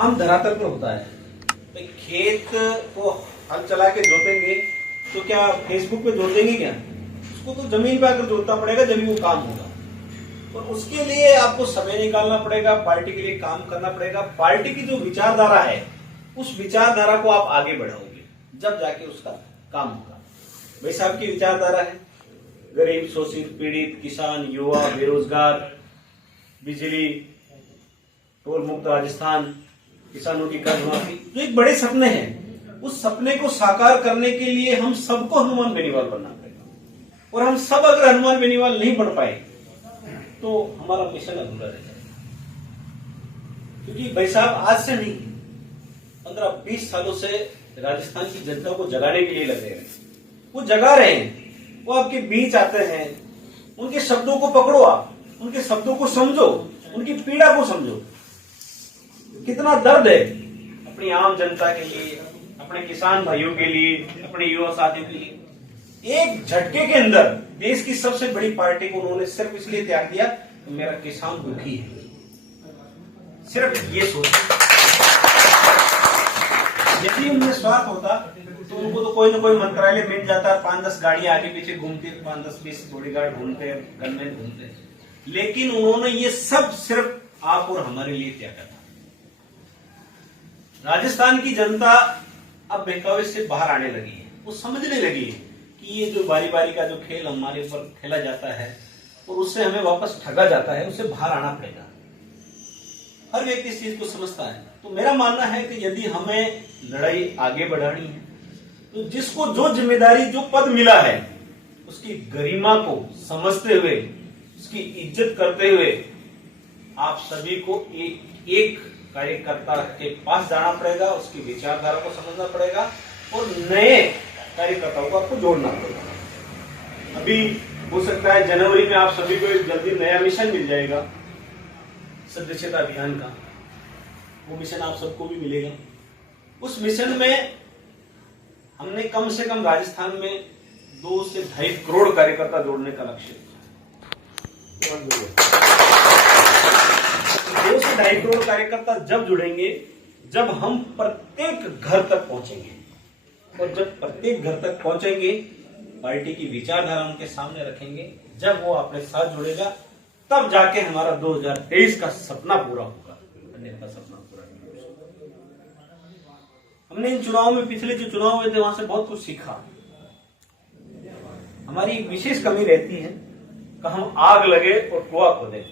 आम धरातल पर होता है। भाई खेत को हल चला के जोतेंगे तो क्या फेसबुक पे जोत देंगे क्या? उसको तो जमीन पे आकर जोतना पड़ेगा, जब वो काम होगा। और उसके लिए आपको समय निकालना पड़ेगा, पार्टी के लिए काम करना पड़ेगा। पार्टी की जो विचारधारा है उस विचारधारा को आप आगे बढ़ाओगे, जब जाके उसका काम होगा। भाई साहब की विचारधारा है गरीब, शोषित, पीड़ित, किसान, युवा, बेरोजगार, बिजली, टोल मुक्त राजस्थान, किसानों की कर्ज माफी, जो एक बड़े सपने हैं। उस सपने को साकार करने के लिए हम सबको हनुमान बेनीवाल बनना पड़ेगा। और हम सब अगर हनुमान बेनीवाल नहीं बन पाए तो हमारा मिशन अधूरा रह जाएगा। क्योंकि भाई साहब आज से नहीं, 15-20 सालों से राजस्थान की जनता को जगाने के लिए लगे हैं। वो जगा रहे हैं, वो आपके बीच आते हैं, उनके शब्दों को पकड़ो, आप उनके शब्दों को समझो, उनकी पीड़ा को समझो। कितना दर्द है अपनी आम जनता के लिए, अपने किसान भाइयों के लिए, अपने युवा साथियों के लिए। एक झटके के अंदर देश की सबसे बड़ी पार्टी को उन्होंने सिर्फ इसलिए त्याग दिया कि मेरा किसान दुखी है। सिर्फ ये सोच, यदि उनमें स्वार्थ होता तो उनको तो कोई ना कोई मंत्रालय मिल जाता, 5-10 गाड़ी आगे पीछे घूमती, 5-10-20 बॉडीगार्ड घूमते, गनमैन घूमते। लेकिन उन्होंने ये सब सिर्फ आप और हमारे लिए त्यागा था। राजस्थान की जनता अब बहकावे से बाहर आने लगी है। वो समझने लगी है कि ये जो बारी बारी का जो खेल हमारे ऊपर खेला जाता है और उससे हमें वापस ठगा जाता है, उससे बाहर आना पड़ेगा। हर व्यक्ति इस चीज को समझता है। तो मेरा मानना है कि यदि हमें लड़ाई आगे बढ़ानी है तो जिसको जो जिम्मेदारी, जो पद मिला है, उसकी गरिमा को समझते हुए, उसकी इज्जत करते हुए आप सभी को एक कार्यकर्ता के पास जाना पड़ेगा, उसकी विचारधारा को समझना पड़ेगा और नए कार्यकर्ताओं को आपको जोड़ना पड़ेगा। अभी हो सकता है जनवरी में आप सभी को एक जल्दी नया मिशन मिल जाएगा सदस्यता अभियान का। वो मिशन आप सबको भी मिलेगा। उस मिशन में हमने कम से कम राजस्थान में 2 से 2.5 करोड़ कार्यकर्ता जोड़ने का लक्ष्य रखा है। 2 से 2.5 करोड़ कार्यकर्ता जब जुड़ेंगे, जब हम प्रत्येक घर तक पहुंचेंगे। और जब प्रत्येक घर तक पहुंचेंगे, पार्टी की विचारधारा उनके सामने रखेंगे, जब वो अपने साथ जुड़ेगा, तब जाके हमारा 2023 का सपना पूरा होगा। अन्यथा सपना पूरा नहीं होगा। हमने इन चुनावों में, पिछले जो चुनाव हुए थे, वहां से बहुत कुछ सीखा। हमारी एक विशेष कमी रहती है कि हम आग लगे और कुआं खोदे।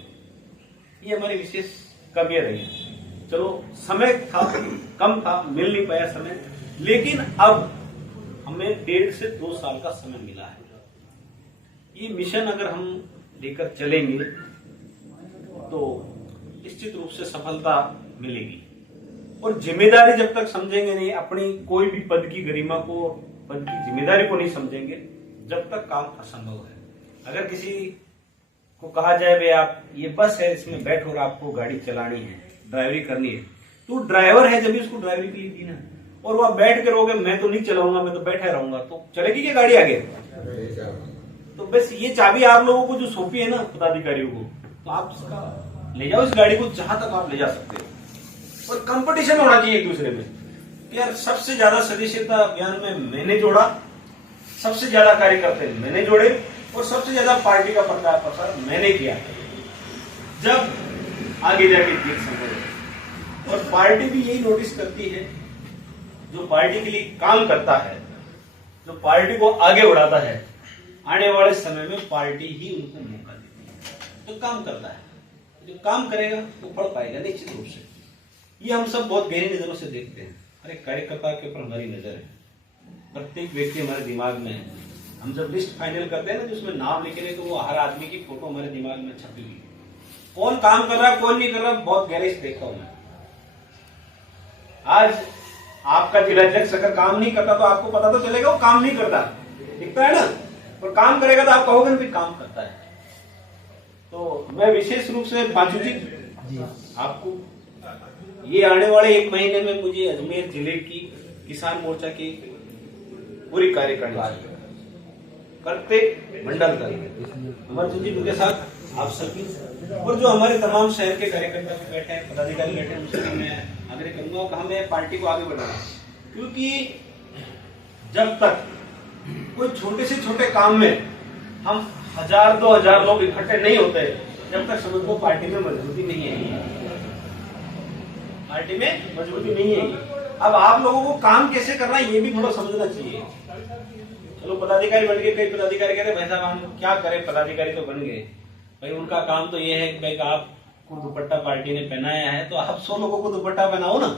ये हमारी विशेष कमियां रही है। चलो समय था, कम था, मिल नहीं पाया समय, लेकिन अब हमें 1.5 से 2 साल का समय मिला है। ये मिशन अगर हम लेकर चलेंगे तो निश्चित रूप से सफलता मिलेगी। और जिम्मेदारी जब तक समझेंगे नहीं, अपनी कोई भी पद की गरिमा को, पद की जिम्मेदारी को नहीं समझेंगे, जब तक काम असंभव है। अगर किसी को कहा जाए भाई आप ये बस है, इसमें बैठो और आपको गाड़ी चलानी है, ड्राइवरी करनी है, तो ड्राइवर है जब भी उसको ड्राइवरी के लिए दी ना, और वह बैठ कर रहोगे मैं तो नहीं चलाऊंगा, मैं तो बैठा रहूंगा, तो चलेगी क्या गाड़ी आगे? तो बस ये चाबी आप लोगों को जो सौंपी है ना पदाधिकारियों को, तो आप उसका ले जाओ, इस गाड़ी को जहां तक आप ले जा सकते हो। और कंपटीशन होना चाहिए एक दूसरे में। यार सबसे ज्यादा सदस्यता अभियान में मैंने जोड़ा, सबसे ज्यादा कार्यकर्ता मैंने जोड़े और सबसे ज्यादा पार्टी का प्रचार प्रसार मैंने किया। जब आगे जाके देख सकते। और पार्टी भी यही नोटिस करती है, जो पार्टी के लिए काम करता है, जो पार्टी को आगे बढ़ाता है, आने वाले समय में पार्टी ही उनको मौका देती है। तो काम करता है, जो काम करेगा वो पढ़ पाएगा निश्चित रूप से। ये हम सब बहुत गहरी नजरों से देखते हैं। हर एक कार्यकर्ता के ऊपर हमारी नजर है, प्रत्येक व्यक्ति हमारे दिमाग में है। हम जब लिस्ट फाइनल करते हैं ना, जिसमें नाम लिखे रहे, तो वो हर आदमी की फोटो हमारे दिमाग में छपी हुई है। कौन काम कर रहा है, कौन नहीं कर रहा, बहुत गहरे से देखा हूं मैं। आज आपका जिलाध्यक्ष अगर काम नहीं करता तो आपको पता तो चलेगा वो काम नहीं करता, दिखता है ना। और काम करेगा तो आप कहोगे भी काम करता है। तो मैं विशेष रूप से बाजू जी आपको ये आने वाले 1 महीने में मुझे अजमेर जिले की किसान मोर्चा की पूरी कार्यकारिणी प्रत्येक मंडल का अमरजीत जी उनके साथ आप सभी और जो हमारे तमाम शहर के कार्यकर्ता बैठे हैं, पदाधिकारी बैठे हैं, उनसे मैं आग्रह करूंगा कि हमें पार्टी को आगे बढ़ाना, क्योंकि जब तक कोई छोटे से छोटे काम में हम 1000-2000 लोग इकट्ठे नहीं होते, जब तक समझ लो पार्टी में मजबूती नहीं आएगी, पार्टी में मजबूती नहीं आएगी। अब आप लोगों को काम कैसे करना है ये भी थोड़ा समझना चाहिए। चलो पदाधिकारी बन गए, कई पदाधिकारी कहते हैं भाई साहब हम क्या करें, पदाधिकारी तो बन गए, भाई उनका काम तो ये है कि भाई आपको दुपट्टा पार्टी ने पहनाया है तो आप 100 लोगों को दुपट्टा पहनाओ ना,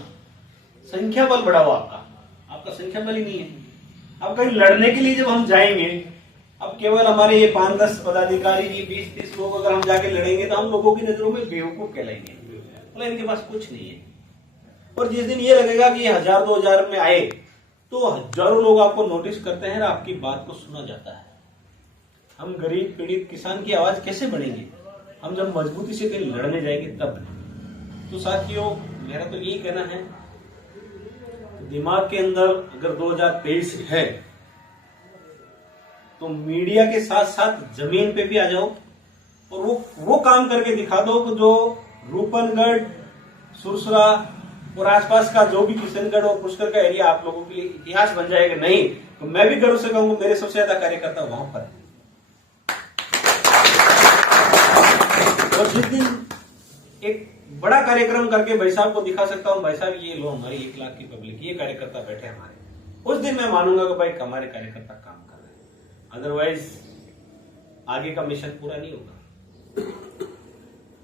संख्या बल बढ़ाओ, आपका संख्या बल ही नहीं है। अब कहीं लड़ने के लिए जब हम जाएंगे, अब केवल हमारे ये 5-10 पदाधिकारी की 20-30 लोग अगर हम जाके लड़ेंगे तो हम लोगों की नजरों में बेवकूफ कहलाएंगे, मतलब इनके पास कुछ नहीं है। और जिस दिन ये लगेगा कि 1000-2000 में आए तो हजारों लोग आपको नोटिस करते हैं और आपकी बात को सुना जाता है। हम गरीब पीड़ित किसान की आवाज कैसे बढ़ेंगे? हम जब मजबूती से कहीं लड़ने जाएंगे तब। तो साथियों, मेरा तो यही कहना है, दिमाग के अंदर अगर 2023 है तो मीडिया के साथ साथ जमीन पे भी आ जाओ और वो काम करके दिखा दो कि जो रूपनगढ़, सुरसरा और आसपास का जो भी किशनगढ़ और पुष्कर का एरिया आप लोगों के लिए इतिहास बन जाएगा। नहीं तो मैं भी गर्व से कहूंगा मेरे सबसे ज्यादा कार्यकर्ता वहां पर है। और जिस दिन एक बड़ा कार्यक्रम करके भाई साहब को दिखा सकता हूं, भाई साहब ये लो हमारी 1 लाख की पब्लिक, ये कार्यकर्ता बैठे हमारे, उस दिन मैं मानूंगा कि भाई हमारे कार्यकर्ता काम कर रहे हैं। अदरवाइज आगे का मिशन पूरा नहीं होगा।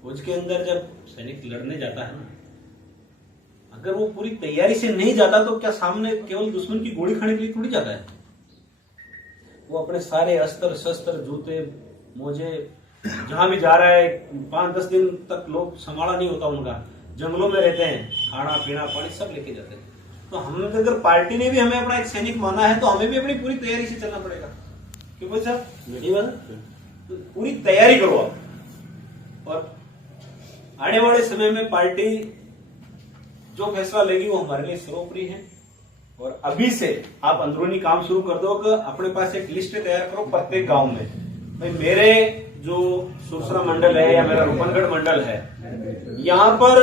फौज के अंदर जब सैनिक लड़ने जाता है ना, अगर वो पूरी तैयारी से नहीं जाता तो क्या सामने केवल दुश्मन की गोली खाने के लिए थोड़ी जाता है। वो अपने सारे अस्त्र शस्त्र, जूते, मोजे, जहां भी जा रहा है 5-10 दिन तक लोग संभाला नहीं होता उनका, जंगलों में रहते हैं, खाना पीना पानी सब लेके जाते हैं। तो हम अगर पार्टी ने भी हमें अपना एक सैनिक माना है तो हमें भी अपनी पूरी तैयारी से चलना पड़ेगा। क्यों भाई साहब, ये बात तो पूरी तैयारी करो आप। और आने वाले समय में पार्टी जो फैसला लेगी वो हमारे लिए सर्वोपरि है। और अभी से आप अंदरूनी काम शुरू कर दो कि अपने पास एक लिस्ट तैयार करो प्रत्येक गांव में, भाई मेरे जो सुरसरा मंडल है या मेरा रूपनगढ़ मंडल है, यहाँ पर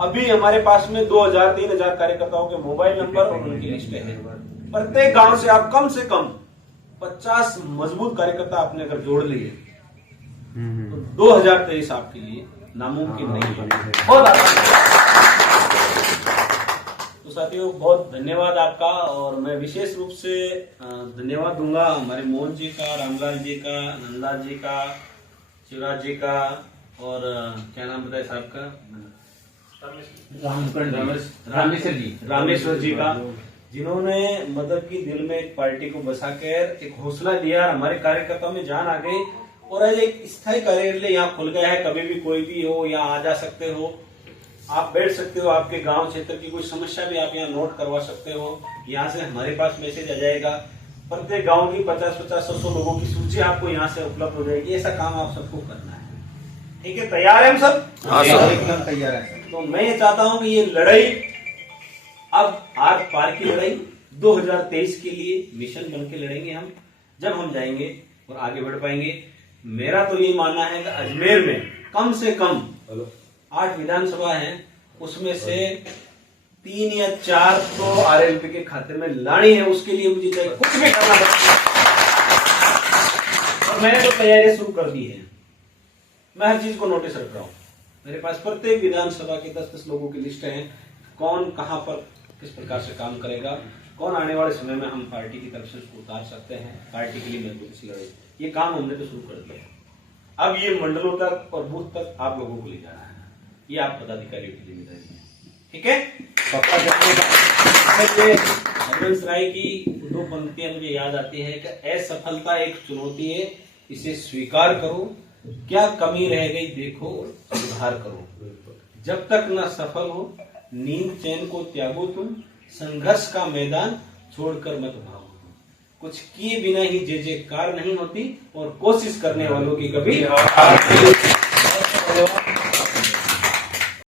अभी हमारे पास में 2000-3000 कार्यकर्ताओं के मोबाइल नंबर और उनकी लिस्ट है। प्रत्येक गांव से आप कम 50 मजबूत कार्यकर्ता आपने अगर जोड़ लिए तो 2023 आपके लिए नामुमकिन नहीं है। बहुत तो साथियों, बहुत धन्यवाद आपका। और मैं विशेष रूप से धन्यवाद दूंगा हमारे मोहन जी का, रामलाल जी का, नंदलाल जी का, शिवराज जी का, और क्या नाम बताए साहब का, रामेश्वर जी का, जिन्होंने मतलब की दिल में एक पार्टी को बसा कर एक हौसला दिया, हमारे कार्यकर्ताओं में जान आ गई। और आज एक स्थायी कार्यालय यहाँ खुल गया है, कभी भी कोई भी हो यहाँ आ जा सकते हो, आप बैठ सकते हो, आपके गांव क्षेत्र की कोई समस्या भी आप यहाँ नोट करवा सकते हो। यहाँ से हमारे पास मैसेज आ जाएगा, प्रत्येक गांव की 50-50-100 लोगों की सूची आपको यहाँ से उपलब्ध हो जाएगी। ऐसा काम आप सबको करना है, ठीक है? तैयार है हम सब? हाँ सर, एकदम तैयार है। तो मैं ये चाहता हूँ कि ये लड़ाई अब आर पार की लड़ाई 2023 के लिए मिशन बन के लड़ेंगे हम, जब हम जाएंगे और आगे बढ़ पाएंगे। मेरा तो ये मानना है कि अजमेर में कम से कम 8 विधानसभा हैं, उसमें से 3 या 4 तो आरएलपी के खाते में लानी है। उसके लिए मुझे चाहिए कुछ भी करना पड़ता, और मैंने तो तैयारी शुरू कर दी है। मैं हर चीज को नोटिस रख रहा हूँ। मेरे पास प्रत्येक विधानसभा के 10-10 लोगों की लिस्ट है, कौन कहां पर किस प्रकार से काम करेगा, कौन आने वाले समय में हम पार्टी की तरफ से उसको उतार सकते हैं, पार्टी के लिए मजबूत सी लड़ाई। ये काम हमने तो शुरू कर दिया है। अब ये मंडलों तक और बूथ तक आप लोगों को ले जाना है, ये आप पदाधिकारियों की जिम्मेदारी है, ठीक है? हरिवंश राय की 2 पंक्तियां मुझे याद आती है कि असफलता एक चुनौती है, इसे स्वीकार करो, क्या कमी रह गई देखो, सुधार करो, जब तक न सफल हो नींद चैन को त्यागो, तुम संघर्ष का मैदान छोड़कर मत भागो, कुछ किए बिना ही जय जयकार नहीं होती, और कोशिश करने वालों की कभी